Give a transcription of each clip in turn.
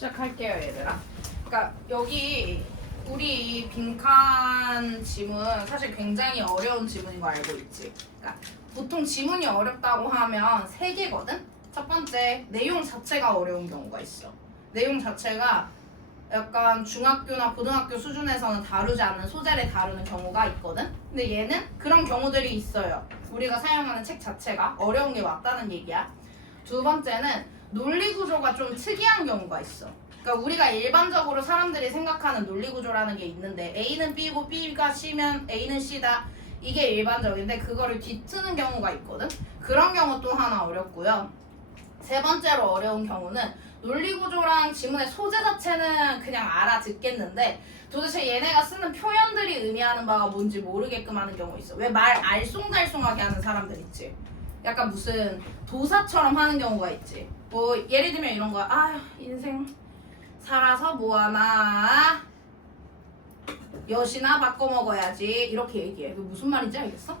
시작할게요, 얘들아. 그러니까 여기 우리 빈칸 지문 사실 굉장히 어려운 지문인 거 알고 있지? 그러니까 보통 지문이 어렵다고 하면 세 개거든? 첫 번째, 내용 자체가 어려운 경우가 있어. 내용 자체가 약간 중학교나 고등학교 수준에서는 다루지 않는 소재를 다루는 경우가 있거든? 근데 얘는 그런 경우들이 있어요. 우리가 사용하는 책 자체가 어려운 게 맞다는 얘기야. 두 번째는 논리 구조가 좀 특이한 경우가 있어. 그러니까 우리가 일반적으로 사람들이 생각하는 논리 구조라는 게 있는데 A는 B고 B가 C면 A는 C다. 이게 일반적인데 그거를 뒤트는 경우가 있거든. 그런 경우 또 하나 어렵고요. 세 번째로 어려운 경우는 논리 구조랑 지문의 소재 자체는 그냥 알아듣겠는데 도대체 얘네가 쓰는 표현들이 의미하는 바가 뭔지 모르게끔 하는 경우 있어. 왜 말 알쏭달쏭하게 하는 사람들 있지? 약간 무슨 도사처럼 하는 경우가 있지. 뭐 예를 들면 이런 거야. 아, 인생 살아서 뭐하나 엿이나 바꿔 먹어야지 이렇게 얘기해. 그 무슨 말인지 알겠어?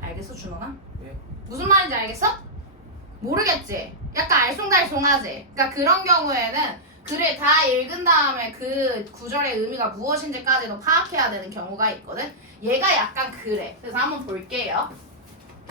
알겠어, 준호가? 네. 무슨 말인지 알겠어? 모르겠지? 약간 알쏭달쏭하지? 그러니까 그런 경우에는 글을 다 읽은 다음에 그 구절의 의미가 무엇인지까지도 파악해야 되는 경우가 있거든? 얘가 약간 그래. 그래서 한번 볼게요.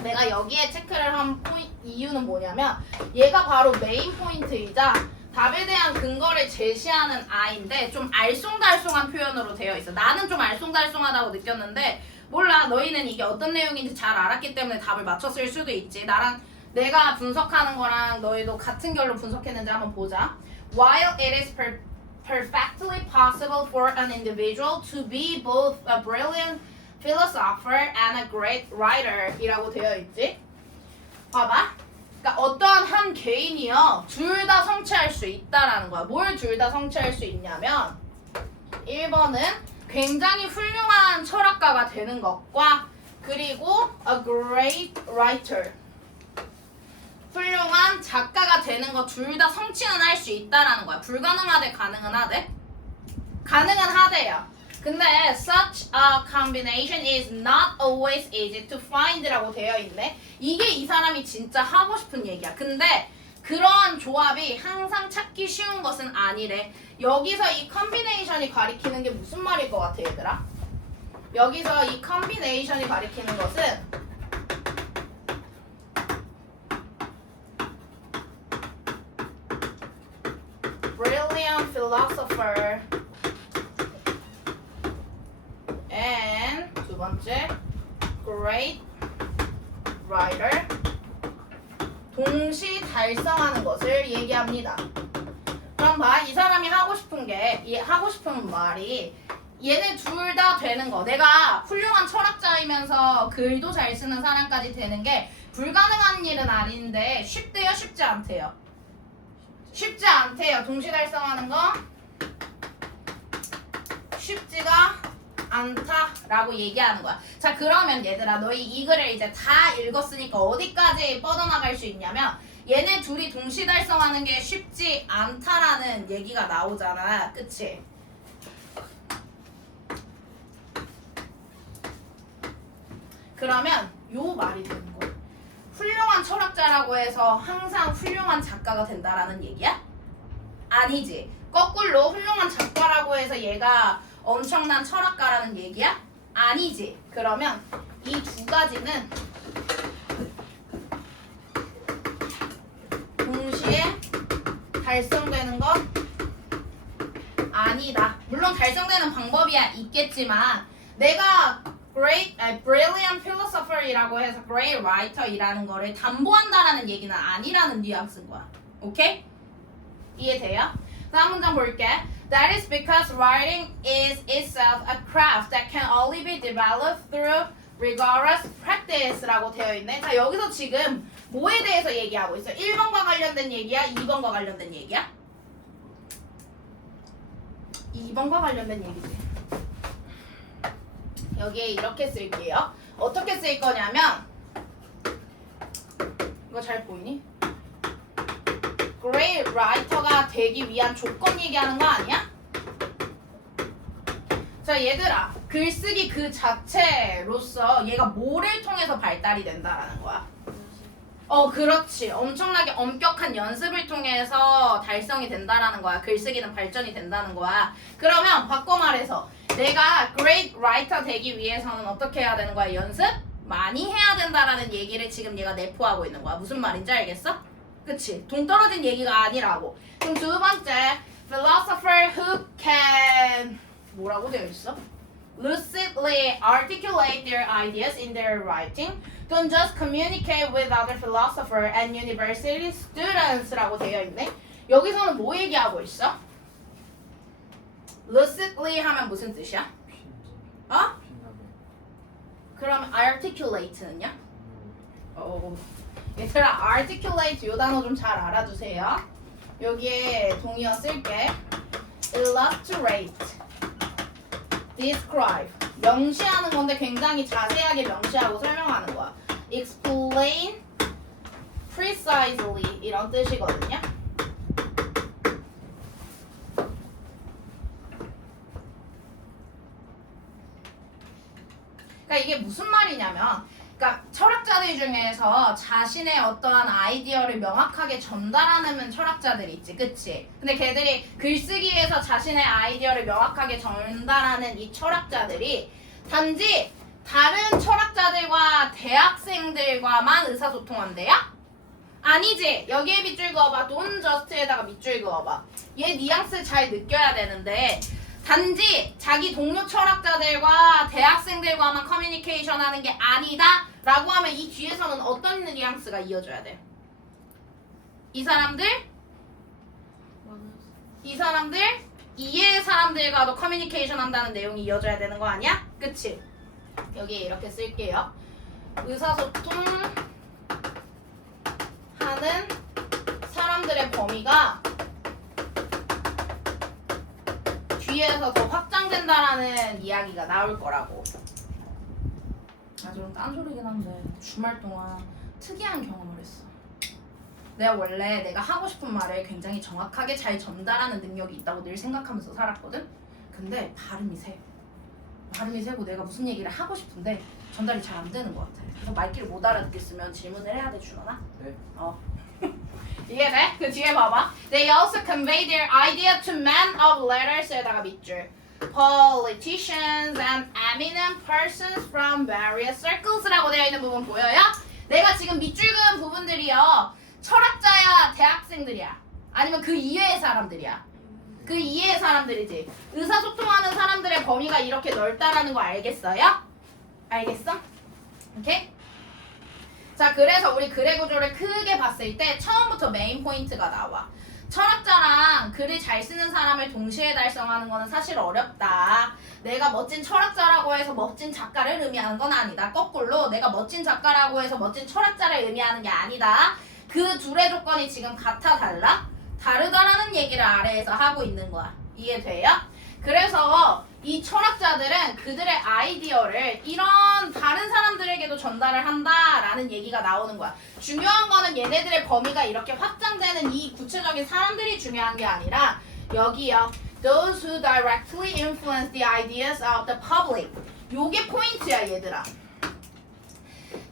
내가 여기에 체크를 한 이유는 뭐냐면 얘가 바로 메인 포인트이자 답에 대한 근거를 제시하는 아이인데 좀 알쏭달쏭한 표현으로 되어 있어. 나는 좀 알쏭달쏭하다고 느꼈는데 몰라, 너희는 이게 어떤 내용인지 잘 알았기 때문에 답을 맞췄을 수도 있지. 나랑 내가 분석하는 거랑 너희도 같은 결로 분석했는지 한번 보자. While it is perfectly possible for an individual to be both a brilliant philosopher and a great writer 이라고 되어 있지. 봐봐. 그러니까 어떠한 한 개인이요 둘 다 성취할 수 있다라는 거야. 뭘 둘 다 성취할 수 있냐면 1번은 굉장히 훌륭한 철학가가 되는 것과 그리고 a great writer 훌륭한 작가가 되는 거 둘 다 성취는 할 수 있다라는 거야. 불가능하대 가능은 하대? 가능은 하대요. 근데 such a combination is not always easy to find라고 되어 있네. 이게 이 사람이 진짜 하고 싶은 얘기야. 근데 그러한 조합이 항상 찾기 쉬운 것은 아니래. 여기서 이 컨비네이션이 가리키는 게 무슨 말일 것 같아, 얘들아? 여기서 이 컨비네이션이 가리키는 것은 brilliant philosopher and 두 번째 great writer 동시 달성하는 것을 얘기합니다. 그럼 봐, 이 사람이 하고 싶은 게 하고 싶은 말이 얘네 둘 다 되는 거. 내가 훌륭한 철학자이면서 글도 잘 쓰는 사람까지 되는 게 불가능한 일은 아닌데 쉽대요, 쉽지 않대요? 쉽지 않대요. 동시 달성하는 거 쉽지가 않다라고 얘기하는 거야. 자, 그러면 얘들아, 너희 이 글을 이제 다 읽었으니까 어디까지 뻗어나갈 수 있냐면 얘네 둘이 동시 달성하는 게 쉽지 않다라는 얘기가 나오잖아. 그치? 그러면 요 말이 되는 거야. 훌륭한 철학자라고 해서 항상 훌륭한 작가가 된다라는 얘기야? 아니지. 거꾸로 훌륭한 작가라고 해서 얘가 엄청난 철학가라는 얘기야? 아니지. 그러면 이 두 가지는 동시에 달성되는 건 아니다. 물론 달성되는 방법이야 있겠지만 내가 brilliant philosopher이라고 해서 great writer이라는 거를 담보한다라는 얘기는 아니라는 뉘앙스인 거야. 오케이? 이해돼요? 다음 문장 볼게. That is because writing is itself a craft that can only be developed through rigorous practice라고 되어 있네. 자, 여기서 지금 뭐에 대해서 얘기하고 있어? 1번과 관련된 얘기야? 2번과 관련된 얘기야? 2번과 관련된 얘기지. 여기에 이렇게 쓸게요. 어떻게 쓸 거냐면 이거 잘 보이니? great writer가 되기 위한 조건 얘기하는 거 아니야? 자, 얘들아, 글쓰기 그 자체로서 얘가 뭐를 통해서 발달이 된다라는 거야? 그렇지. 엄청나게 엄격한 연습을 통해서 달성이 된다라는 거야. 글쓰기는 발전이 된다는 거야. 그러면 바꿔 말해서 내가 great writer 되기 위해서는 어떻게 해야 되는 거야? 연습? 많이 해야 된다라는 얘기를 지금 얘가 내포하고 있는 거야. 무슨 말인지 알겠어? 그치? 동떨어진 얘기가 아니라고. 그럼 두 번째, philosopher who can 뭐라고 되어 있어? lucidly articulate their ideas in their writing don't just communicate with other philosophers and university students라고 되어 있네. 여기서는 뭐 얘기하고 있어? lucidly 하면 무슨 뜻이야? 어? 그럼 articulate는요? 얘들아 articulate 요 단어 좀 잘 알아두세요. 여기에 동의어 쓸게. illustrate, describe 명시하는 건데 굉장히 자세하게 명시하고 설명하는 거야. explain precisely 이런 뜻이거든요. 그러니까 이게 무슨 말이냐면 그러니까 철학자들 중에서 자신의 어떠한 아이디어를 명확하게 전달하는 철학자들이 있지, 그치? 근데 걔들이 글쓰기에서 자신의 아이디어를 명확하게 전달하는 이 철학자들이 단지 다른 철학자들과 대학생들과만 의사소통한대요? 아니지. 여기에 밑줄 그어봐. don't just에다가 밑줄 그어봐. 얘 뉘앙스 잘 느껴야 되는데 단지 자기 동료 철학자들과 대학생들과만 커뮤니케이션 하는 게 아니다 라고 하면 이 뒤에서는 어떤 뉘앙스가 이어져야 돼? 이 사람들 이해의 사람들과도 커뮤니케이션 한다는 내용이 이어져야 되는 거 아니야? 그치? 여기에 이렇게 쓸게요. 의사소통 하는 사람들의 범위가 뒤에서 더 확장된다라는 이야기가 나올 거라고. 좀 딴소리긴 한데 주말 동안 특이한 경험을 했어. 내가 원래 내가 하고 싶은 말을 굉장히 정확하게 잘 전달하는 능력이 있다고 늘 생각하면서 살았거든? 근데 발음이 세고 내가 무슨 얘기를 하고 싶은데 전달이 잘 안 되는 것 같아. 그래서 말귀를 못 알아듣겠으면 질문을 해야 돼, 준원아? 네. 이해돼? 그 뒤에 봐봐. They also convey their idea to men of letters에다가 밑줄. Politicians and eminent persons from various circles라고 되어 있는 부분 보여요? 내가 지금 밑줄 그은 부분들이요. 철학자야, 대학생들이야? 아니면 그 이외의 사람들이야? 그 이외의 사람들이지. 의사소통하는 사람들의 범위가 이렇게 넓다라는 거 알겠어요? 알겠어? 오케이? 자, 그래서 우리 글의 구조를 크게 봤을 때 처음부터 메인 포인트가 나와. 철학자랑 글을 잘 쓰는 사람을 동시에 달성하는 거는 사실 어렵다. 내가 멋진 철학자라고 해서 멋진 작가를 의미하는 건 아니다. 거꾸로 내가 멋진 작가라고 해서 멋진 철학자를 의미하는 게 아니다. 그 둘의 조건이 지금 같아 달라? 다르다라는 얘기를 아래에서 하고 있는 거야. 이해돼요? 그래서 이 철학자들은 그들의 아이디어를 이런 다른 사람들에게도 전달을 한다라는 얘기가 나오는 거야. 중요한 거는 얘네들의 범위가 이렇게 확장되는 이 구체적인 사람들이 중요한 게 아니라 여기요. Those who directly influence the ideas of the public. 요게 포인트야, 얘들아.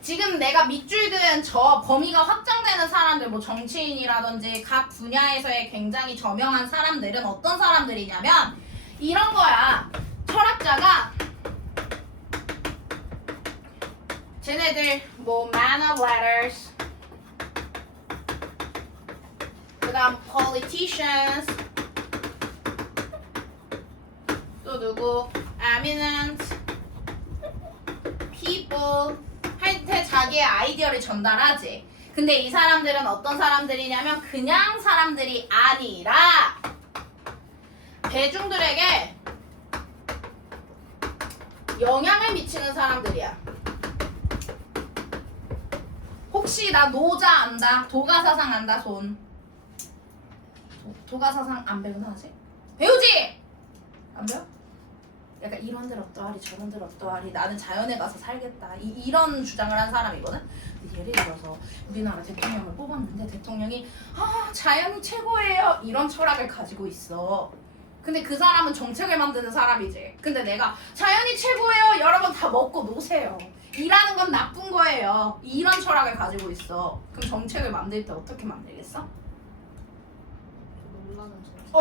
지금 내가 밑줄 그은 저 범위가 확장되는 사람들, 뭐 정치인이라든지 각 분야에서의 굉장히 저명한 사람들은 어떤 사람들이냐면 이런 거야. 철학자가 쟤네들 뭐 man of letters, 그 다음 politicians, 또 누구 eminent people 할 때 자기의 아이디어를 전달하지. 근데 이 사람들은 어떤 사람들이냐면 그냥 사람들이 아니라 대중들에게 영향을 미치는 사람들이야. 혹시 나 노자 안다? 도가사상 안다? 손. 도가사상 안 배우나 아직? 배우지? 안 배워? 약간 이런들 어떠하리 저런들 어떠하리 나는 자연에 가서 살겠다 이런 주장을 한 사람이거든. 근데 예를 들어서 우리나라 대통령을 뽑았는데 대통령이 자연이 최고예요 이런 철학을 가지고 있어. 근데 그 사람은 정책을 만드는 사람이지. 근데 내가 자연이 최고예요. 여러분 다 먹고 노세요. 일하는 건 나쁜 거예요. 이런 철학을 가지고 있어. 그럼 정책을 만들 때 어떻게 만들겠어?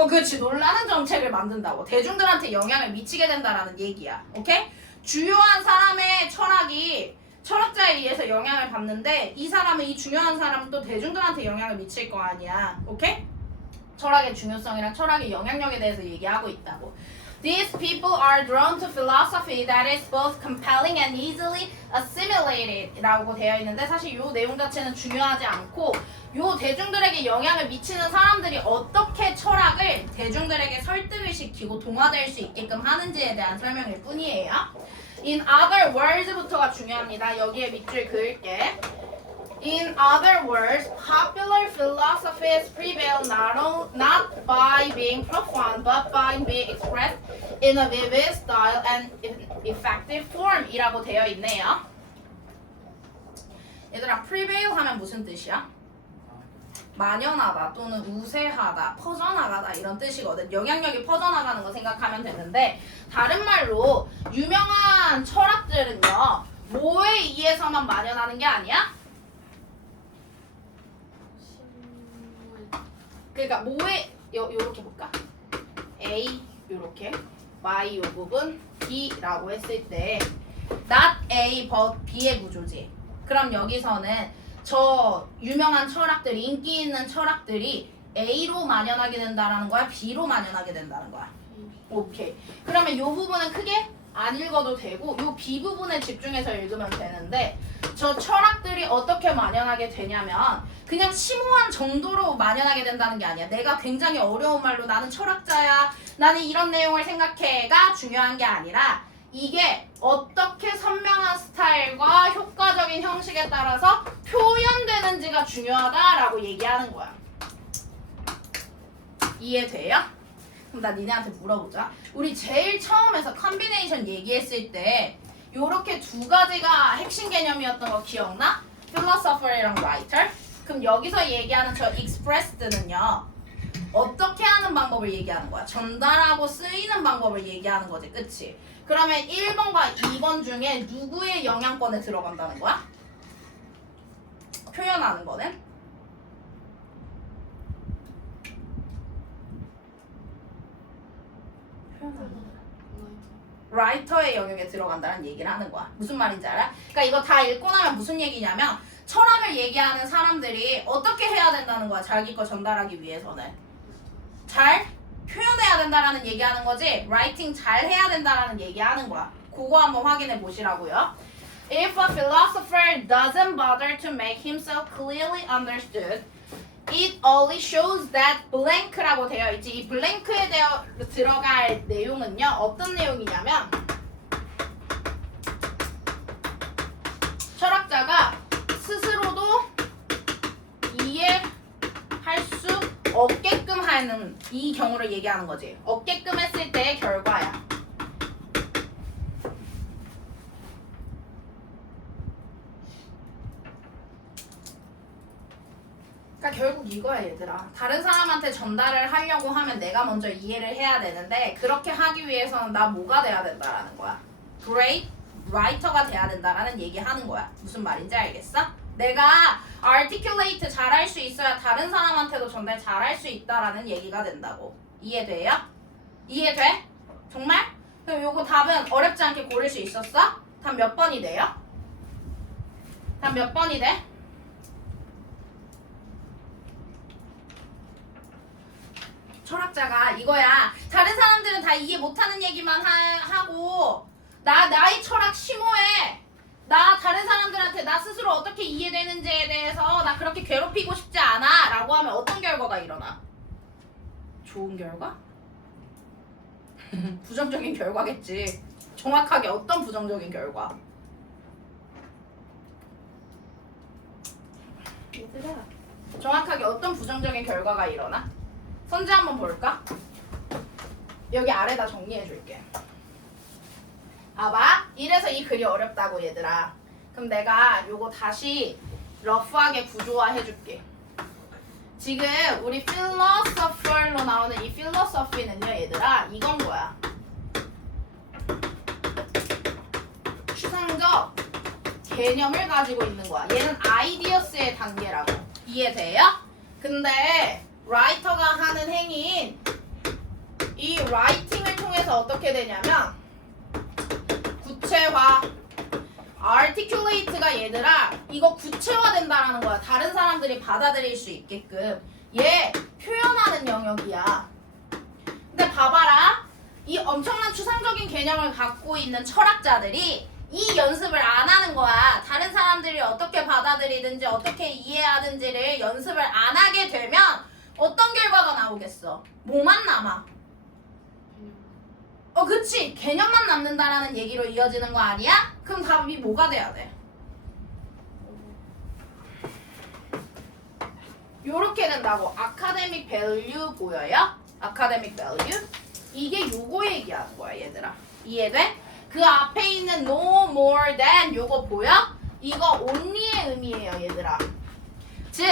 그렇지. 놀라는 정책을 만든다고. 대중들한테 영향을 미치게 된다라는 얘기야. 오케이? 주요한 사람의 철학이 철학자에 의해서 영향을 받는데 이 사람은 이 중요한 사람은 또 대중들한테 영향을 미칠 거 아니야. 오케이? 철학의 중요성이랑 철학의 영향력에 대해서 얘기하고 있다고. These people are drawn to philosophy that is both compelling and easily assimilated 라고 되어 있는데 사실 이 내용 자체는 중요하지 않고 요 대중들에게 영향을 미치는 사람들이 어떻게 철학을 대중들에게 설득을 시키고 동화될 수 있게끔 하는지에 대한 설명일 뿐이에요. In other words부터가 중요합니다. 여기에 밑줄 그을게. In other words, popular philosophies prevail not by being profound, but by being expressed in a vivid style and effective form 이라고 되어 있네요. 얘들아, prevail 하면 무슨 뜻이야? 만연하다 또는 우세하다, 퍼져나가다 이런 뜻이거든. 영향력이 퍼져나가는 거 생각하면 되는데 다른 말로 유명한 철학들은요. 뭐에 의해서만 만연하는 게 아니야? 그러니까 뭐에 요렇게 볼까? A 요렇게 Y 요 부분 B라고 했을 때 not A but B의 구조지. 그럼 여기서는 저 유명한 철학들, 인기 있는 철학들이 A로 만연하게 된다는 거야? B로 만연하게 된다는 거야? 오케이. 그러면 요 부분은 크게 안 읽어도 되고 요 B 부분에 집중해서 읽으면 되는데 저 철학들이 어떻게 만연하게 되냐면 그냥 심오한 정도로 만연하게 된다는 게 아니야. 내가 굉장히 어려운 말로 나는 철학자야, 나는 이런 내용을 생각해가 중요한 게 아니라 이게 어떻게 선명한 스타일과 효과적인 형식에 따라서 표현되는지가 중요하다라고 얘기하는 거야. 이해돼요? 그럼 나 니네한테 물어보자. 우리 제일 처음에서 컨비네이션 얘기했을 때 요렇게 두 가지가 핵심 개념이었던 거 기억나? philosopher이랑 writer? 그럼 여기서 얘기하는 저 expressed는요 어떻게 하는 방법을 얘기하는 거야? 전달하고 쓰이는 방법을 얘기하는 거지, 그치? 그러면 1번과 2번 중에 누구의 영향권에 들어간다는 거야? 표현하는 거는? 라이터의 영역에 들어간다는 얘기를 하는 거야. 무슨 말인지 알아? 그러니까 이거 다 읽고 나면 무슨 얘기냐면 철학을 얘기하는 사람들이 어떻게 해야 된다는 거야. 자기 거 전달하기 위해서는 잘 표현해야 된다라는 얘기하는 거지. 라이팅 잘 해야 된다라는 얘기하는 거야. 그거 한번 확인해 보시라고요. If a philosopher doesn't bother to make himself clearly understood, it only shows that blank라고 되어 있지. 이 blank에 들어갈 내용은요. 어떤 내용이냐면 철학자가 스스로도 이해할 수 없게끔 하는 이 경우를 얘기하는 거지. 없게끔 했을 때의 결과야. 그러니까 결국 이거야 얘들아. 다른 사람한테 전달을 하려고 하면 내가 먼저 이해를 해야 되는데 그렇게 하기 위해서는 나 뭐가 돼야 된다라는 거야. Great writer가 돼야 된다라는 얘기하는 거야. 무슨 말인지 알겠어? 내가 articulate 잘할 수 있어야 다른 사람한테도 전달 잘할 수 있다라는 얘기가 된다고. 이해돼요? 이해돼? 정말? 그럼 요거 답은 어렵지 않게 고를 수 있었어? 답 몇 번이 돼요? 답 몇 번이 돼? 철학자가 이거야. 다른 사람들은 다 이해 못하는 얘기만 하고 나의 철학 심오해. 나 다른 사람들한테 나 스스로 어떻게 이해되는지에 대해서 나 그렇게 괴롭히고 싶지 않아 라고 하면 어떤 결과가 일어나? 좋은 결과? 부정적인 결과겠지. 정확하게 어떤 부정적인 결과? 얘들아, 정확하게 어떤 부정적인 결과가 일어나? 선지 한번 볼까? 여기 아래다 정리해 줄게. 봐봐. 이래서 이 글이 어렵다고 얘들아. 그럼 내가 요거 다시 러프하게 구조화 해줄게. 지금 우리 philosopher로 나오는 이 philosophy는요 얘들아 이건 거야. 추상적 개념을 가지고 있는 거야. 얘는 ideas의 단계라고. 이해돼요? 근데 라이터가 하는 행위인 이 라이팅을 통해서 어떻게 되냐면 구체화 articulate가 얘들아 이거 구체화된다라는 거야. 다른 사람들이 받아들일 수 있게끔. 얘 표현하는 영역이야. 근데 봐봐라. 이 엄청난 추상적인 개념을 갖고 있는 철학자들이 이 연습을 안 하는 거야. 다른 사람들이 어떻게 받아들이든지 어떻게 이해하든지를 연습을 안 하게 되면 어떤 결과가 나오겠어? 뭐만 남아? 그치. 개념만 남는다라는 얘기로 이어지는 거 아니야? 그럼 답이 뭐가 돼야 돼? 요렇게 된다고. academic value 보여요? academic value? 이게 요거 얘기하는 거야 얘들아. 이해돼? 그 앞에 있는 no more than 요거 보여? 이거 only의 의미예요 얘들아. 즉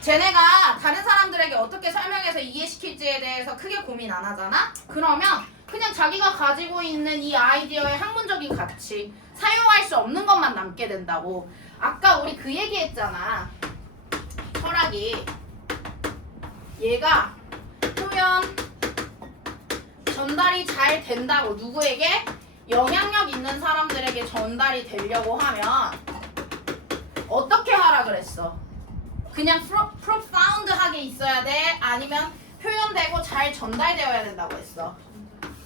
쟤네가 다른 사람들에게 어떻게 설명해서 이해시킬지에 대해서 크게 고민 안 하잖아? 그러면 그냥 자기가 가지고 있는 이 아이디어의 학문적인 가치 사용할 수 없는 것만 남게 된다고. 아까 우리 그 얘기했잖아. 철학이 얘가 표현 전달이 잘 된다고. 누구에게? 영향력 있는 사람들에게 전달이 되려고 하면 어떻게 하라 그랬어? 그냥 profound하게 있어야 돼? 아니면 표현되고 잘 전달되어야 된다고 했어?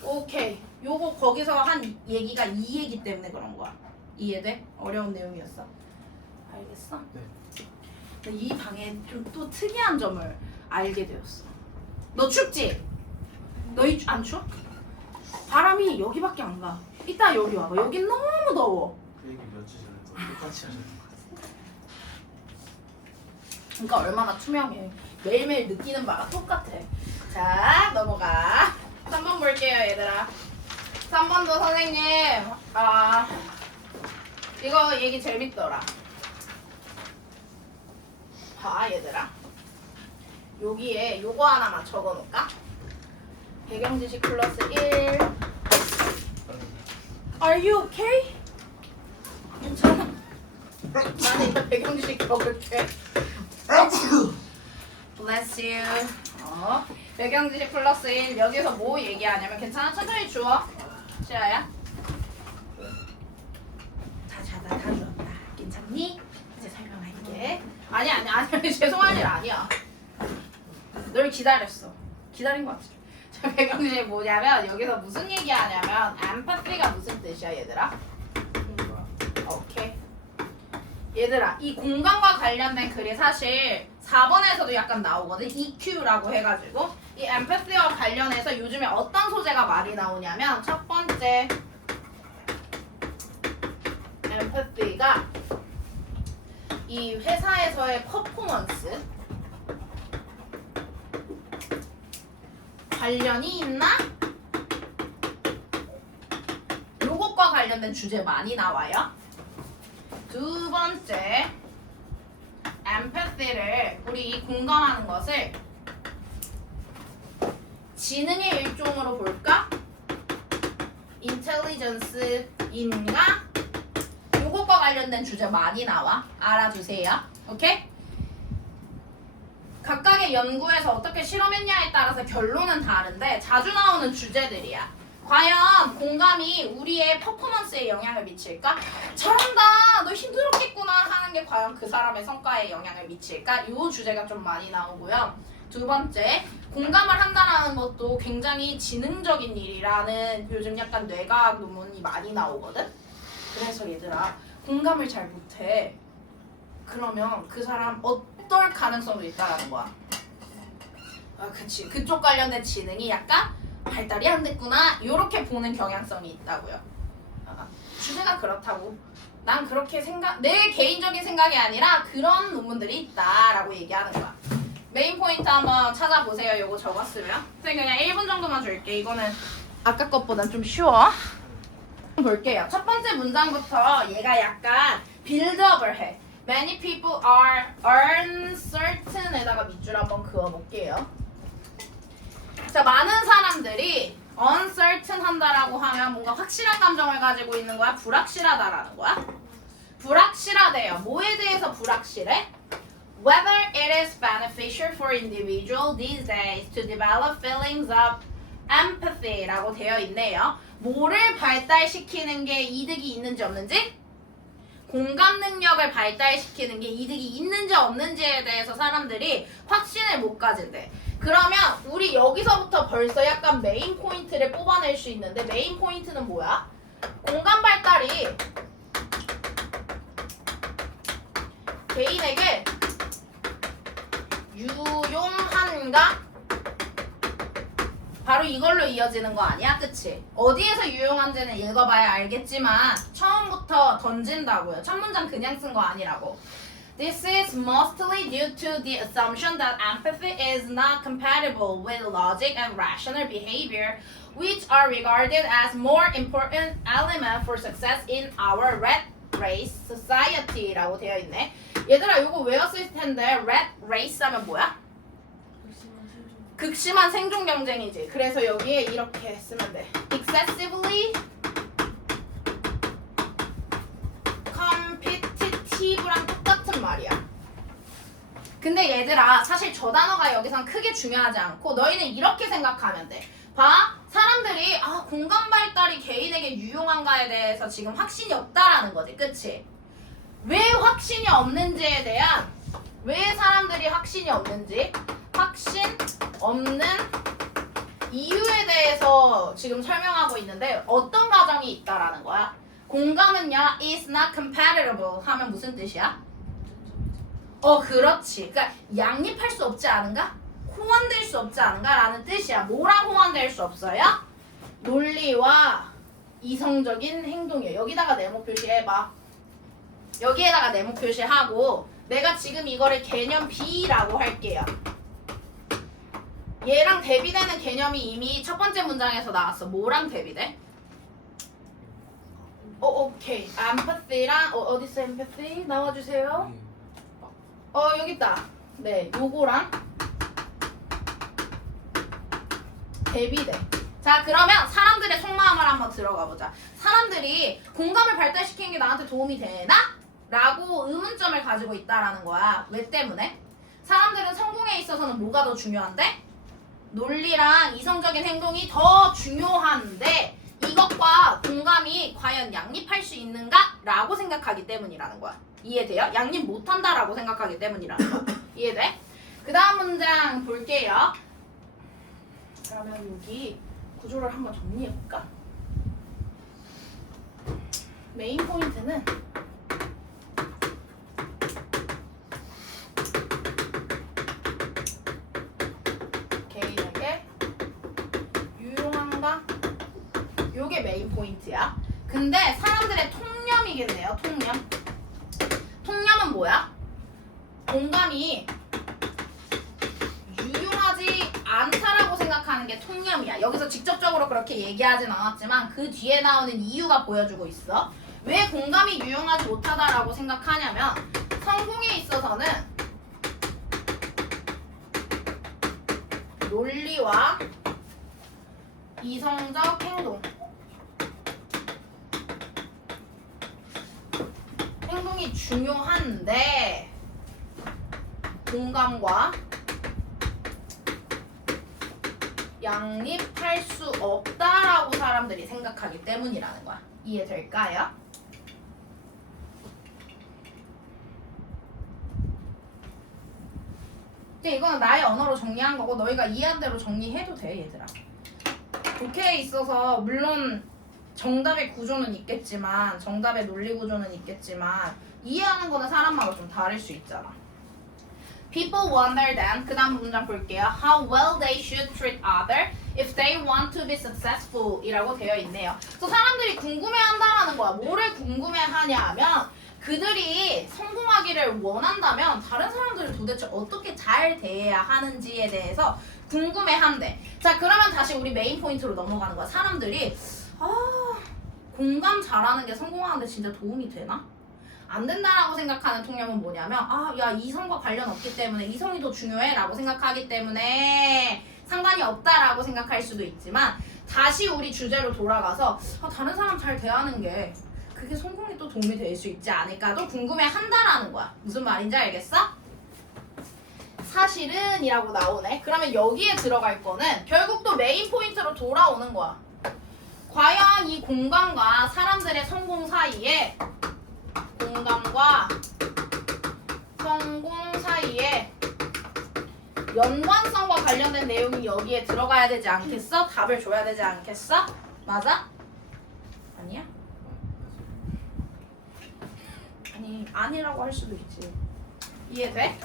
오케이. 요거 거기서 한 얘기가 이 얘기 때문에 그런 거야. 이해돼? 어려운 내용이었어. 알겠어? 네. 근데 이 방에 좀 또 특이한 점을 알게 되었어. 너 춥지? 너희 안 추워? 바람이 여기밖에 안 가. 이따 여기 와봐. 여기 너무 더워. 그 얘기 며칠 전에 똑같이 하셨는 것 같아요. 그러니까 얼마나 투명해. 매일매일 느끼는 바가 똑같아. 자, 넘어가. 3번 볼게요, 얘들아. 3번도 선생님, 이거 얘기 재밌더라. 봐, 얘들아. 여기에 요거 하나만 적어놓을까? 배경지식 플러스 1. Are you okay? 괜찮아. 나는 이거 배경지식 적을게. Bless you. 배경지식 플러스 1. 여기서 뭐 얘기하냐면 괜찮아? 천천히 주워. 시아야. 다 주웠다. 괜찮니? 이제 설명할게. 아니 죄송한 일 아니야. 널 기다렸어. 기다린 거 같아. 자, 배경지식 뭐냐면 여기서 무슨 얘기하냐면 empathy가 무슨 뜻이야 얘들아? 오케이. 얘들아 이 공감과 관련된 글이 사실 4번에서도 약간 나오거든. EQ라고 해가지고 이 empathy와 관련해서 요즘에 어떤 소재가 많이 나오냐면 첫 번째 empathy가 이 회사에서의 퍼포먼스 관련이 있나? 요것과 관련된 주제 많이 나와요. 두 번째 empathy를 우리 이 공감하는 것을 지능의 일종으로 볼까? intelligence인가? 요것과 관련된 주제 많이 나와. 알아두세요. 오케이? 각각의 연구에서 어떻게 실험했냐에 따라서 결론은 다른데 자주 나오는 주제들이야. 과연 공감이 우리의 퍼포먼스에 영향을 미칠까? 잘한다! 너 힘들었겠구나 하는 게 과연 그 사람의 성과에 영향을 미칠까? 이 주제가 좀 많이 나오고요. 두 번째, 공감을 한다는 것도 굉장히 지능적인 일이라는 요즘 약간 뇌과학 논문이 많이 나오거든? 그래서 얘들아, 공감을 잘 못해. 그러면 그 사람 어떨 가능성도 있다라는 거야. 그치. 그쪽 관련된 지능이 약간 발달이 안 됐구나. 이렇게 보는 경향성이 있다고요. 주제가 그렇다고. 난 그렇게 내 개인적인 생각이 아니라 그런 논문들이 있다라고 얘기하는 거야. 메인 포인트 한번 찾아보세요. 요거 적었으면. 선생님 그냥 1분 정도만 줄게. 이거는 아까 것보단 좀 쉬워. 볼게요. 첫 번째 문장부터 얘가 약간 빌드업을 해. Many people are uncertain에다가 밑줄 한번 그어볼게요. 자, 많은 사람들이 uncertain 한다라고 하면 뭔가 확실한 감정을 가지고 있는 거야? 불확실하다라는 거야? 불확실하대요. 뭐에 대해서 불확실해? Whether it is beneficial for individual these days to develop feelings of empathy라고 되어 있네요. 뭐를 발달시키는 게 이득이 있는지 없는지? 공감 능력을 발달시키는 게 이득이 있는지 없는지에 대해서 사람들이 확신을 못 가진대. 그러면 우리 여기서부터 벌써 약간 메인 포인트를 뽑아낼 수 있는데 메인 포인트는 뭐야? 공감 발달이 개인에게 유용한가? 바로 이걸로 이어지는 거 아니야? 그치? 어디에서 유용한지는 읽어봐야 알겠지만 처음부터 던진다고요. 첫 문장 그냥 쓴 거 아니라고. This is mostly due to the assumption that empathy is not compatible with logic and rational behavior, which are regarded as more important element for success in our rat race society라고 되어 있네. 얘들아 이거 외웠을 텐데 rat race 하면 뭐야? 극심한 생존 경쟁이지. 그래서 여기에 이렇게 쓰면 돼. Excessively competitive랑 똑같은 말이야. 근데 얘들아 사실 저 단어가 여기선 크게 중요하지 않고 너희는 이렇게 생각하면 돼. 봐. 사람들이 공감 발달이 개인에게 유용한가에 대해서 지금 확신이 없다라는 거지. 그치? 왜 확신이 없는지에 대한 왜 사람들이 확신이 없는지 확신 없는 이유에 대해서 지금 설명하고 있는데 어떤 과정이 있다라는 거야? 공감은요 is not compatible 하면 무슨 뜻이야? 그렇지. 그러니까 양립할 수 없지 않은가? 호환될 수 없지 않은가? 라는 뜻이야. 뭐랑 호환될 수 없어요? 논리와 이성적인 행동이에요. 여기다가 네모 표시해봐. 여기에다가 네모 표시하고 내가 지금 이거를 개념 B라고 할게요. 얘랑 대비되는 개념이 이미 첫 번째 문장에서 나왔어. 뭐랑 대비돼? 오케이. empathy랑 어디 있어 empathy? 나와주세요. 여기 있다. 네, 요거랑 대비돼. 자, 그러면 사람들의 속마음을 한번 들어가 보자. 사람들이 공감을 발달시키는 게 나한테 도움이 되나? 라고 의문점을 가지고 있다라는 거야. 왜 때문에? 사람들은 성공에 있어서는 뭐가 더 중요한데? 논리랑 이성적인 행동이 더 중요한데 이것과 공감이 과연 양립할 수 있는가? 라고 생각하기 때문이라는 거야. 이해돼요? 양립 못한다라고 생각하기 때문이라는 거야. 이해돼? 그 다음 문장 볼게요. 그러면 여기 구조를 한번 정리해볼까? 메인 포인트는 개인에게 유용한가? 요게 메인 포인트야. 근데 사람들의 통념이겠네요. 통념. 통념은 뭐야? 공감이 유용하지 않다라고 생각하는 게 통념이야. 여기서 직접적으로 그렇게 얘기하진 않았지만 그 뒤에 나오는 이유가 보여주고 있어. 왜 공감이 유용하지 못하다라고 생각하냐면 성공에 있어서는 논리와 이성적 행동이 중요한데 공감과 양립할 수 없다라고 사람들이 생각하기 때문이라는 거야. 이해될까요? 근데 이거는 나의 언어로 정리한 거고 너희가 이해한 대로 정리해도 돼 얘들아. 독해에 있어서 물론 정답의 구조는 있겠지만 정답의 논리 구조는 있겠지만 이해하는 거는 사람마다 좀 다를 수 있잖아. People wonder then, 그 다음 문장 볼게요. How well they should treat other if they want to be successful 이라고 되어 있네요. 그래서 사람들이 궁금해한다라는 거야. 뭐를 궁금해하냐 하면 그들이 성공하기를 원한다면 다른 사람들을 도대체 어떻게 잘 대해야 하는지에 대해서 궁금해한대. 자, 그러면 다시 우리 메인 포인트로 넘어가는 거야. 사람들이 공감 잘하는 게 성공하는데 진짜 도움이 되나? 안 된다라고 생각하는 통념은 뭐냐면 야 이성과 관련 없기 때문에 이성이 더 중요해 라고 생각하기 때문에 상관이 없다라고 생각할 수도 있지만 다시 우리 주제로 돌아가서 다른 사람 잘 대하는 게 그게 성공에 또 도움이 될 수 있지 않을까도 궁금해 한다라는 거야. 무슨 말인지 알겠어? 사실은 이라고 나오네. 그러면 여기에 들어갈 거는 결국 또 메인 포인트로 돌아오는 거야. 과연 이 공감과 사람들의 성공 사이에 공감과 성공 사이에 연관성과 관련된 내용이 여기에 들어가야 되지 않겠어? 답을 줘야 되지 않겠어? 맞아? 아니야? 아니 아니라고 할 수도 있지. 이해돼?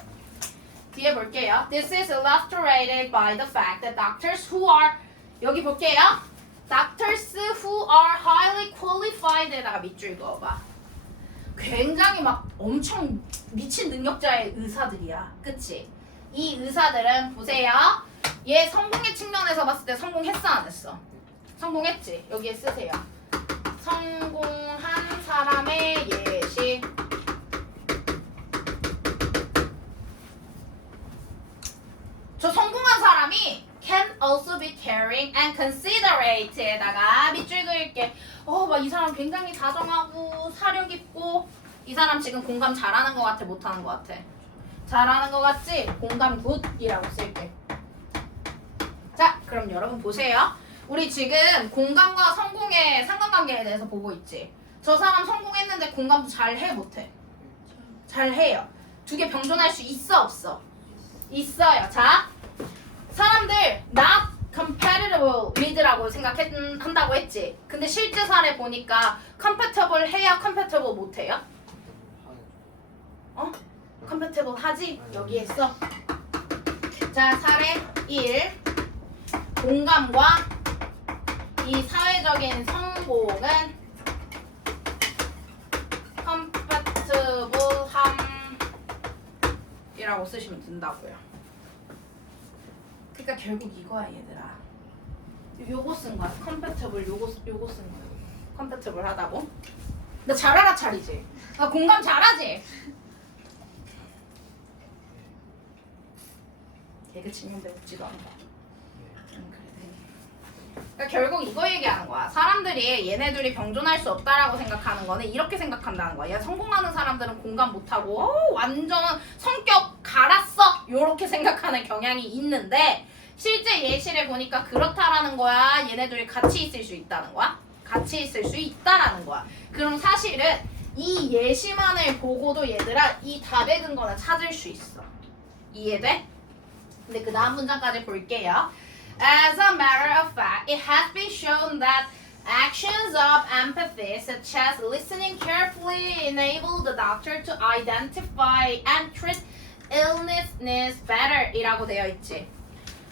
뒤에 볼게요. This is illustrated by the fact that doctors who are 여기 볼게요. Doctors who are highly qualified에다가 밑줄 그어봐. 굉장히 막 엄청 미친 능력자의 의사들이야. 그치? 이 의사들은 보세요. 얘 성공의 측면에서 봤을 때 성공했어 안 했어? 성공했지? 여기에 쓰세요. 성공한 사람의 예시. 저 성공한 사람이 can also be caring and considerate에다가 밑줄 그을게. 막 이 사람 굉장히 다정하고 사려 깊고 이 사람 지금 공감 잘하는 것 같아 못하는 것 같아? 잘하는 것 같지? 공감 굿이라고 쓸게. 자 그럼 여러분 보세요. 우리 지금 공감과 성공의 상관관계에 대해서 보고 있지. 저 사람 성공했는데 공감도 잘해 못해? 잘해요. 두 개 병존할 수 있어 없어? 있어요. 자 사람들 not compatible with라고 생각한다고 했지. 근데 실제 사례 보니까 compatible 해야 compatible 못해요? compatible 하지? 여기에 써. 자 사례 1 공감과 이 사회적인 성공은 compatible 함이라고 쓰시면 된다고요. 그러니까 결국 이거야 얘들아. 요거 쓴 거야. compatible 요거 쓴 거야. compatible 하다고. 나 잘 알아차리지? 나 공감 잘하지? 개그 치는데 웃지도 않고. 그러니까 결국 이거 얘기하는 거야. 사람들이 얘네들이 병존할 수 없다라고 생각하는 거는 이렇게 생각한다는 거야. 성공하는 사람들은 공감 못하고 완전 성격 갈았어 요렇게 생각하는 경향이 있는데 실제 예시를 보니까 그렇다라는 거야. 얘네들이 같이 있을 수 있다는 거야. 같이 있을 수 있다라는 거야. 그럼 사실은 이 예시만을 보고도 얘들아 이 답의 근거는 찾을 수 있어. 이해돼? 근데 그 다음 문장까지 볼게요. As a matter of fact, it has been shown that actions of empathy, such as listening carefully, enable the doctor to identify and treat illness better 이라고 되어 있지.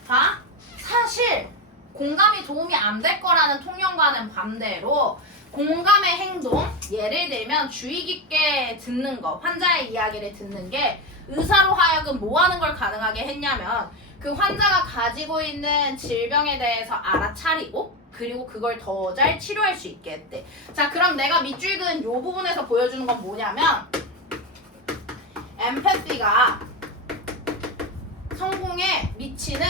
자, 사실 공감이 도움이 안 될 거라는 통념과는 반대로 공감의 행동, 예를 들면 주의 깊게 듣는 거, 환자의 이야기를 듣는 게 의사로 하여금 뭐 하는 걸 가능하게 했냐면 그 환자가 가지고 있는 질병에 대해서 알아차리고 그리고 그걸 더 잘 치료할 수 있게 했대. 자 그럼 내가 밑줄 그은 요 부분에서 보여주는 건 뭐냐면 엠패시가 성공에 미치는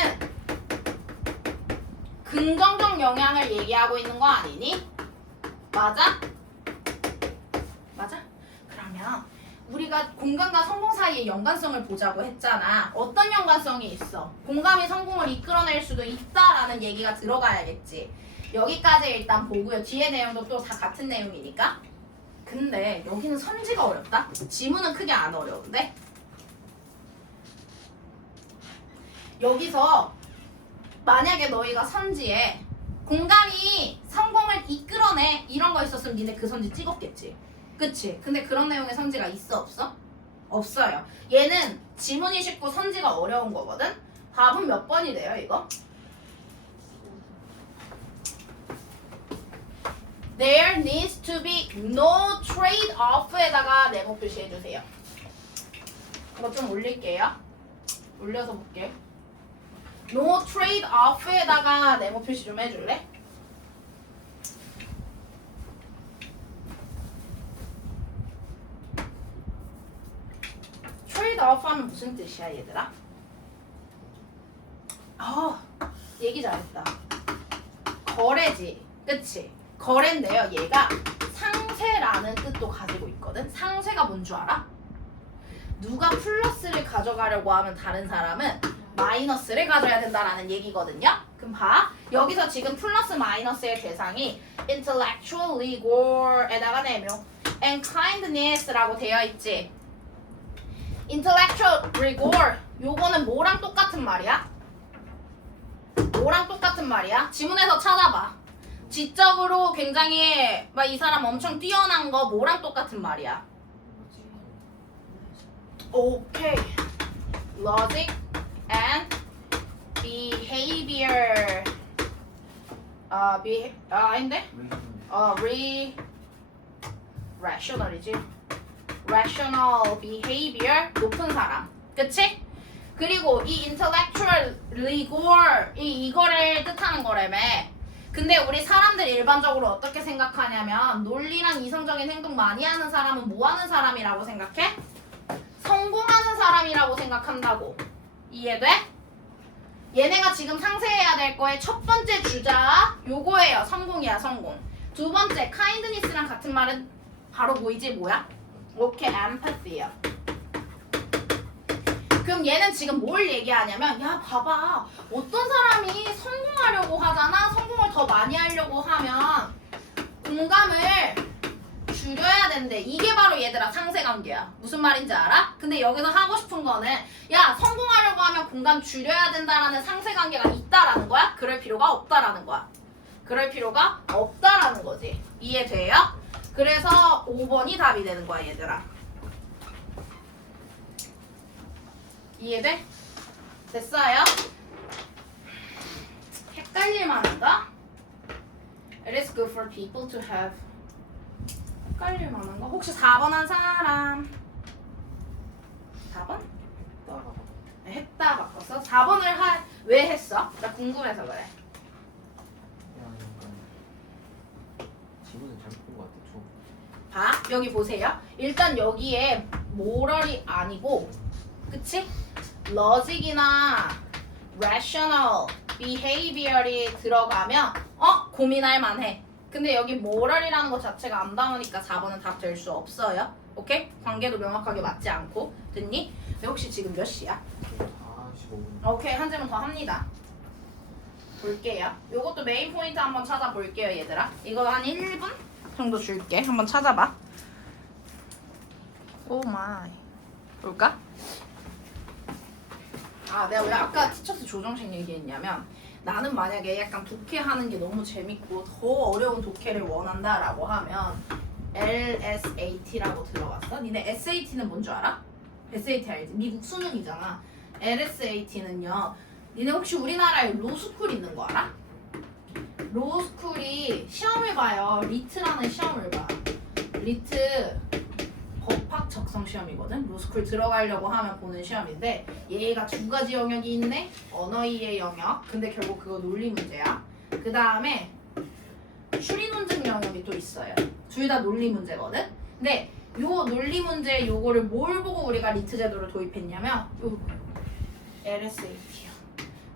긍정적 영향을 얘기하고 있는 거 아니니? 맞아? 맞아? 그러면 우리가 공감과 성공 사이의 연관성을 보자고 했잖아. 어떤 연관성이 있어? 공감이 성공을 이끌어낼 수도 있다라는 얘기가 들어가야겠지. 여기까지 일단 보고요. 뒤에 내용도 또 다 같은 내용이니까. 근데 여기는 선지가 어렵다? 지문은 크게 안 어려운데? 여기서 만약에 너희가 선지에 공감이 성공을 이끌어내 이런 거 있었으면 니네 그 선지 찍었겠지. 그치? 근데 그런 내용의 선지가 있어 없어? 없어요. 얘는 지문이 쉽고 선지가 어려운 거거든? 답은 몇 번이 돼요 이거? There needs to be no trade-off에다가 네모 표시해주세요. 이거 좀 올릴게요. 올려서 볼게요. No trade-off에다가 네모 표시 좀 해줄래? trade off 하면 무슨 뜻이야 얘들아? 얘기 잘했다. 거래지, 그치? 거래인데요. 얘가 상쇄라는 뜻도 가지고 있거든. 상쇄가 뭔 줄 알아? 누가 플러스를 가져가려고 하면 다른 사람은 마이너스를 가져야 된다라는 얘기거든요. 그럼 봐. 여기서 지금 플러스 마이너스의 대상이 intellectual, legal에다가 내용 and kindness라고 되어 있지. intellectual, legal 요거는 뭐랑 똑같은 말이야? 뭐랑 똑같은 말이야? 지문에서 찾아봐. 지적으로 굉장히 막 이 사람 엄청 뛰어난 거 뭐랑 똑같은 말이야? 오케이. Logic and behavior. 아닌데? rational이지. rational behavior 높은 사람. 그치? 그리고 이 intellectual, legal 이거를 뜻하는 거라며. 근데 우리 사람들 일반적으로 어떻게 생각하냐면 논리랑 이성적인 행동 많이 하는 사람은 뭐 하는 사람이라고 생각해? 성공하는 사람이라고 생각한다고. 이해돼? 얘네가 지금 상쇄해야 될 거의 첫 번째 주자 요거예요. 성공이야, 성공. 두 번째 kindness랑 같은 말은 바로 보이지 뭐야? 오케이, empathy야. 그럼 얘는 지금 뭘 얘기하냐면 야 봐봐 어떤 사람이 성공하려고 하잖아. 성공을 더 많이 하려고 하면 공감을 줄여야 된대. 이게 바로 얘들아 상쇄관계야. 무슨 말인지 알아? 근데 여기서 하고 싶은 거는 야 성공하려고 하면 공감 줄여야 된다라는 상쇄관계가 있다라는 거야? 그럴 필요가 없다라는 거야. 그럴 필요가 없다라는 거지. 이해돼요? 그래서 5번이 답이 되는 거야 얘들아. 이해돼? 됐어요? 헷갈릴 만한가? It is good for people to have. 헷갈릴 만한가? 혹시 4번 한 사람? 4번? 했다 바꿨어? 4번을 왜 했어? 나 궁금해서 그래. 지문은 잘못 본 것 같아. 좀. 봐, 여기 보세요. 일단 여기에 moral이 아니고 그치? logic이나 rational, behavior이 들어가면 고민할 만해. 근데 여기 moral이라는 것 자체가 안 나오니까 4번은 답 될 수 없어요. 오케이? 관계도 명확하게 맞지 않고. 됐니? 근데 혹시 지금 몇 시야? 15분. 오케이, 한 질문 더 합니다. 볼게요. 요것도 메인 포인트 한번 찾아볼게요 얘들아. 이거 한 1분 정도 줄게. 한번 찾아봐. 오 마이. 볼까? 내가 왜 아까 티처스 조정식 얘기했냐면 나는 만약에 약간 독해하는 게 너무 재밌고 더 어려운 독해를 원한다라고 하면 LSAT라고 들어봤어? 니네 SAT는 뭔 줄 알아? SAT 알지? 미국 수능이잖아. LSAT는요. 니네 혹시 우리나라에 로스쿨 있는 거 알아? 로스쿨이 시험을 봐요. 리트라는 시험을 봐. 리트 법학 적성 시험이거든. 로스쿨 들어가려고 하면 보는 시험인데 얘가 두 가지 영역이 있네. 언어이해 영역. 근데 결국 그거 논리 문제야. 그 다음에 추리 논증 영역이 또 있어요. 둘 다 논리 문제거든. 근데 요 논리 문제 요거를 뭘 보고 우리가 리트 제도를 도입했냐면 요거 LSAT요.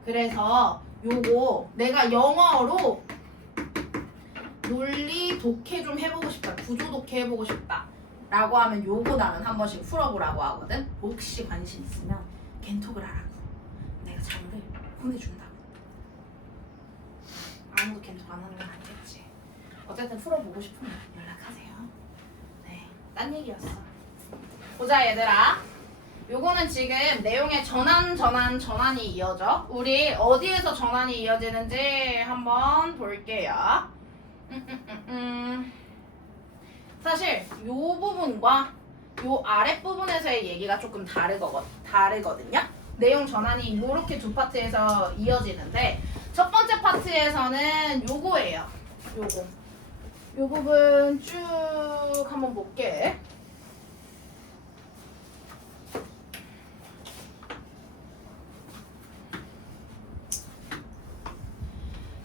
그래서 요거 내가 영어로 논리 독해 좀 해보고 싶다. 구조 독해 해보고 싶다. 라고 하면 요거 나는 한 번씩 풀어보라고 하거든. 혹시 관심 있으면 겐톡을 하라고. 내가 자료를 보내준다고. 아무도 겐톡 안 하는 건 아니겠지. 어쨌든 풀어보고 싶으면 연락하세요. 네, 딴 얘기였어. 보자 얘들아. 요거는 지금 내용의 전환이 이어져. 우리 어디에서 전환이 이어지는지 한번 볼게요. 사실 요 부분과 요 아랫부분에서의 얘기가 조금 다르거든요. 내용 전환이 요렇게 두 파트에서 이어지는데 첫 번째 파트에서는 요거예요. 요거. 요 부분 쭉 한번 볼게.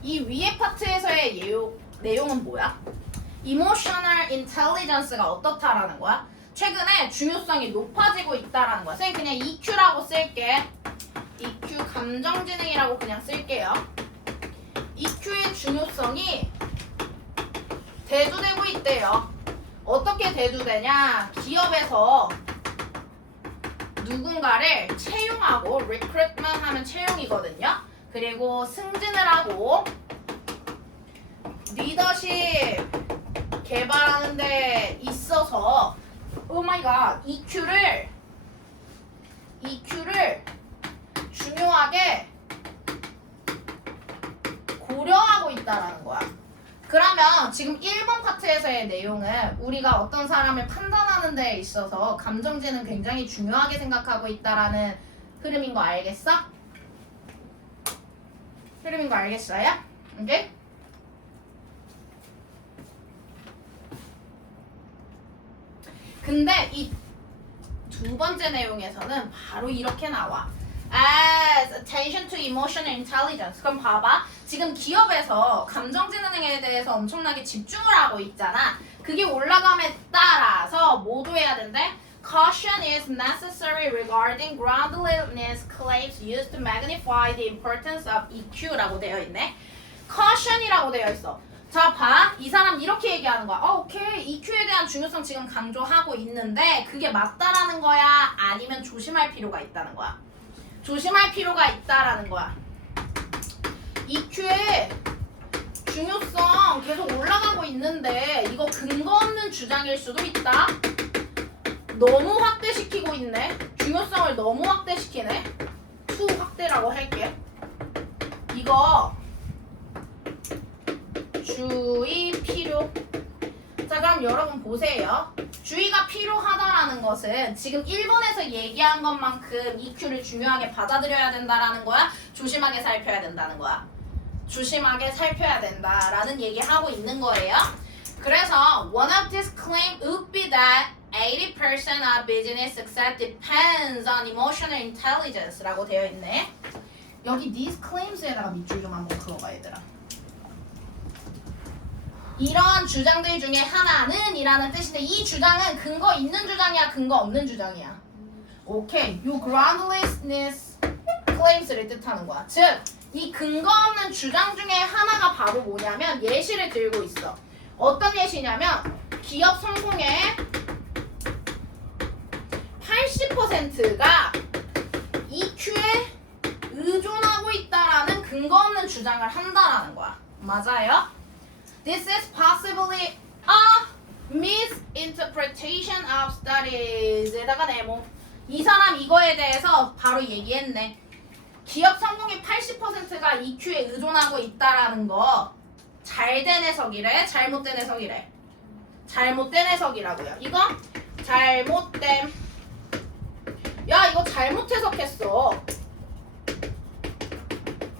이 위에 파트에서의 내용은 뭐야? Emotional intelligence가 어떻다라는 거야? 최근에 중요성이 높아지고 있다라는 거야. 선생님 그냥 EQ라고 쓸게. EQ 감정지능이라고 그냥 쓸게요. EQ의 중요성이 대두되고 있대요. 어떻게 대두되냐? 기업에서 누군가를 채용하고 recruitment 하면 채용이거든요. 그리고 승진을 하고 리더십 개발하는 데 있어서 오마이갓 EQ를 중요하게 고려하고 있다라는 거야. 그러면 지금 1번 파트에서의 내용은 우리가 어떤 사람을 판단하는 데 있어서 감정지능 굉장히 중요하게 생각하고 있다라는 흐름인 거 알겠어? 흐름인 거 알겠어요? 오케이? 근데 이 두 번째 내용에서는 바로 이렇게 나와. As attention to emotional intelligence. 그럼 봐봐. 지금 기업에서 감정지능에 대해서 엄청나게 집중을 하고 있잖아. 그게 올라감에 따라서 뭐도 해야 된대? Caution is necessary regarding groundedness claims used to magnify the importance of EQ라고 되어 있네. Caution이라고 되어 있어. 자, 봐. 이 사람 이렇게 얘기하는 거야. 오케이. EQ에 대한 중요성 지금 강조하고 있는데 그게 맞다라는 거야? 아니면 조심할 필요가 있다는 거야? 조심할 필요가 있다라는 거야. EQ의 중요성 계속 올라가고 있는데 이거 근거 없는 주장일 수도 있다. 너무 확대시키고 있네. 중요성을 너무 확대시키네. 투 확대라고 할게. 이거 주의 필요. 자, 그럼 여러분 보세요. 주의가 필요하다라는 것은 지금 1번에서 얘기한 것만큼 EQ를 중요하게 받아들여야 된다라는 거야? 조심하게 살펴야 된다는 거야? 조심하게 살펴야 된다라는 얘기하고 있는 거예요. 그래서 one of these claims would be that 80% of business success depends on emotional intelligence라고 되어 있네. 여기 these claims에다가 밑줄 좀 한번 그어봐 얘들아. 이런 주장들 중에 하나는 이라는 뜻인데 이 주장은 근거 있는 주장이야 근거 없는 주장이야? 오케이. 요 groundlessness claims를 뜻하는 거야. 즉 이 근거 없는 주장 중에 하나가 바로 뭐냐면 예시를 들고 있어. 어떤 예시냐면 기업 성공의 80%가 EQ에 의존하고 있다라는 근거 없는 주장을 한다라는 거야. 맞아요? This is possibly a misinterpretation of studies. 에다가 네모. 이 사람 이거에 대해서 바로 얘기했네. 기업 성공의 80%가 EQ에 의존하고 있다라는 거 잘된 해석이래? 잘못된 해석이래? 잘못된 해석이라고요. 이거 잘못된. 야, 이거 잘못 해석했어.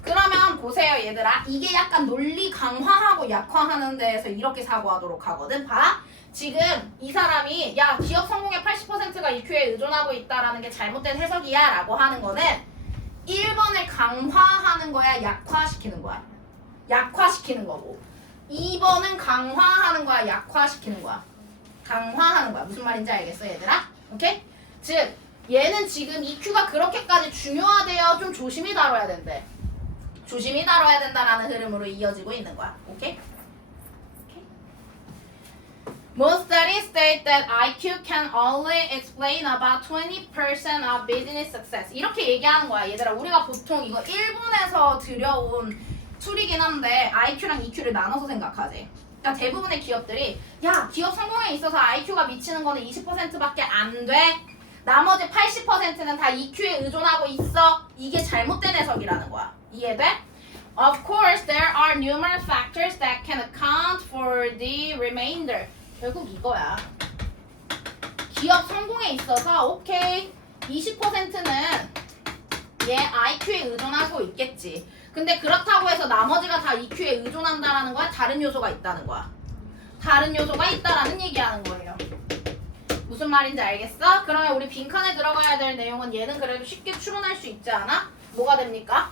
그러면 보세요 얘들아. 이게 약간 논리 강화하고 약화하는 데에서 이렇게 사고하도록 하거든. 봐. 지금 이 사람이 야 기업 성공의 80%가 EQ에 의존하고 있다라는 게 잘못된 해석이야 라고 하는 거는 1번을 강화하는 거야 약화시키는 거야? 약화시키는 거고 2번은 강화하는 거야 약화시키는 거야? 강화하는 거야. 무슨 말인지 알겠어 얘들아? 오케이? 즉 얘는 지금 EQ가 그렇게까지 중요하대요. 좀 조심히 다뤄야 된대. 조심히 다뤄야 된다라는 흐름으로 이어지고 있는 거야. 오케이? Most studies state that IQ can only explain about 20% of business success. 이렇게 얘기하는 거야. 얘들아, 우리가 보통 이거 일본에서 들여온 툴이긴 한데 IQ랑 EQ를 나눠서 생각하지. 그러니까 대부분의 기업들이 야, 기업 성공에 있어서 IQ가 미치는 거는 20%밖에 안 돼. 나머지 80%는 다 EQ에 의존하고 있어. 이게 잘못된 해석이라는 거야. 이해돼? Of course, there are numerous factors that can account for the remainder. 결국 이거야. 기업 성공에 있어서 오케이 20%는 얘 IQ에 의존하고 있겠지. 근데 그렇다고 해서 나머지가 다 EQ에 의존한다라는 거야? 다른 요소가 있다는 거야. 다른 요소가 있다라는 얘기하는 거예요. 무슨 말인지 알겠어? 그러면 우리 빈칸에 들어가야 될 내용은 얘는 그래도 쉽게 추론할 수 있지 않아? 뭐가 됩니까?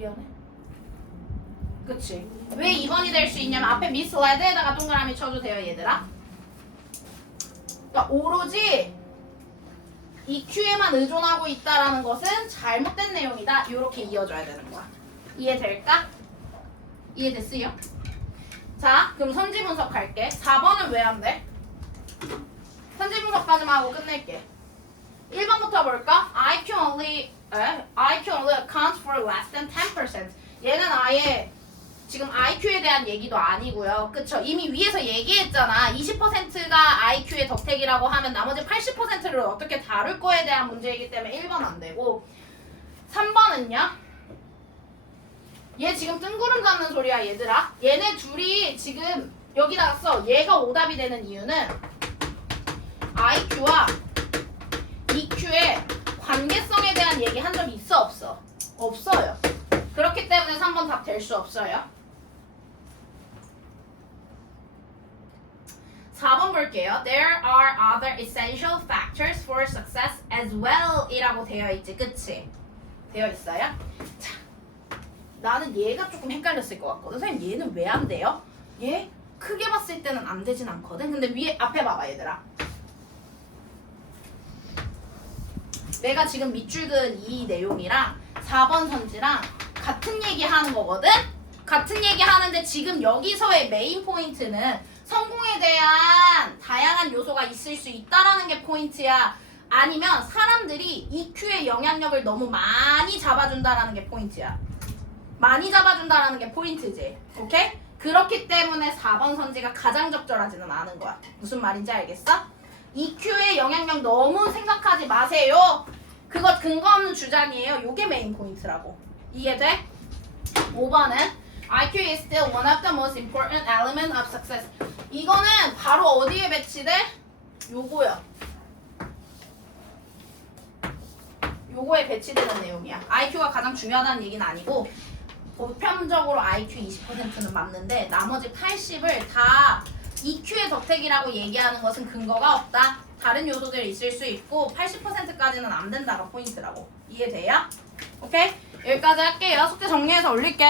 미안해. 그치? 왜 2번이 될 수 있냐면 앞에 misled에다가 동그라미 쳐도 돼요 얘들아. 그러니까 오로지 EQ에만 의존하고 있다라는 것은 잘못된 내용이다. 이렇게 이어져야 되는 거야. 이해될까? 이해됐어요? 자, 그럼 선지 분석할게. 4번은 왜 안 돼? 선지 분석까지만 하고 끝낼게. 1번부터 볼까? IQ only accounts for less than 10%. 얘는 아예 지금 IQ에 대한 얘기도 아니고요. 그쵸? 이미 위에서 얘기했잖아. 20%가 IQ의 덕택이라고 하면 나머지 80%를 어떻게 다룰 거에 대한 문제이기 때문에 1번 안 되고 3번은요? 얘 지금 뜬구름 잡는 소리야 얘들아. 얘네 둘이 지금 여기다가 써. 얘가 오답이 되는 이유는 IQ와 EQ의 관계성에 대한 얘기 한 적이 있어 없어? 없어요. 그렇기 때문에 3번 답 될 수 없어요. 4번 볼게요. There are other essential factors for success as well 이라고 되어 있지. 그치? 되어 있어요? 자, 나는 얘가 조금 헷갈렸을 것 같거든. 선생님 얘는 왜 안 돼요? 얘 크게 봤을 때는 안 되진 않거든. 근데 위에 앞에 봐봐 얘들아. 내가 지금 밑줄 그은 이 내용이랑 4번 선지랑 같은 얘기 하는 거거든? 같은 얘기 하는데 지금 여기서의 메인 포인트는 성공에 대한 다양한 요소가 있을 수 있다라는 게 포인트야. 아니면 사람들이 EQ의 영향력을 너무 많이 잡아준다라는 게 포인트야. 많이 잡아준다라는 게 포인트지. 오케이? 그렇기 때문에 4번 선지가 가장 적절하지는 않은 거야. 무슨 말인지 알겠어? EQ의 영향력 너무 생각하지 마세요. 그거 근거 없는 주장이에요. 요게 메인 포인트라고. 이해돼? 5번은 IQ is still one of the most important elements of success. 이거는 바로 어디에 배치돼? 요거요. 요거에 배치되는 내용이야. IQ가 가장 중요하다는 얘기는 아니고 보편적으로 IQ 20%는 맞는데 나머지 80을 다 EQ의 덕택이라고 얘기하는 것은 근거가 없다. 다른 요소들이 있을 수 있고 80%까지는 안 된다가 포인트라고. 이해돼요? 오케이? 여기까지 할게요. 숙제 정리해서 올릴게.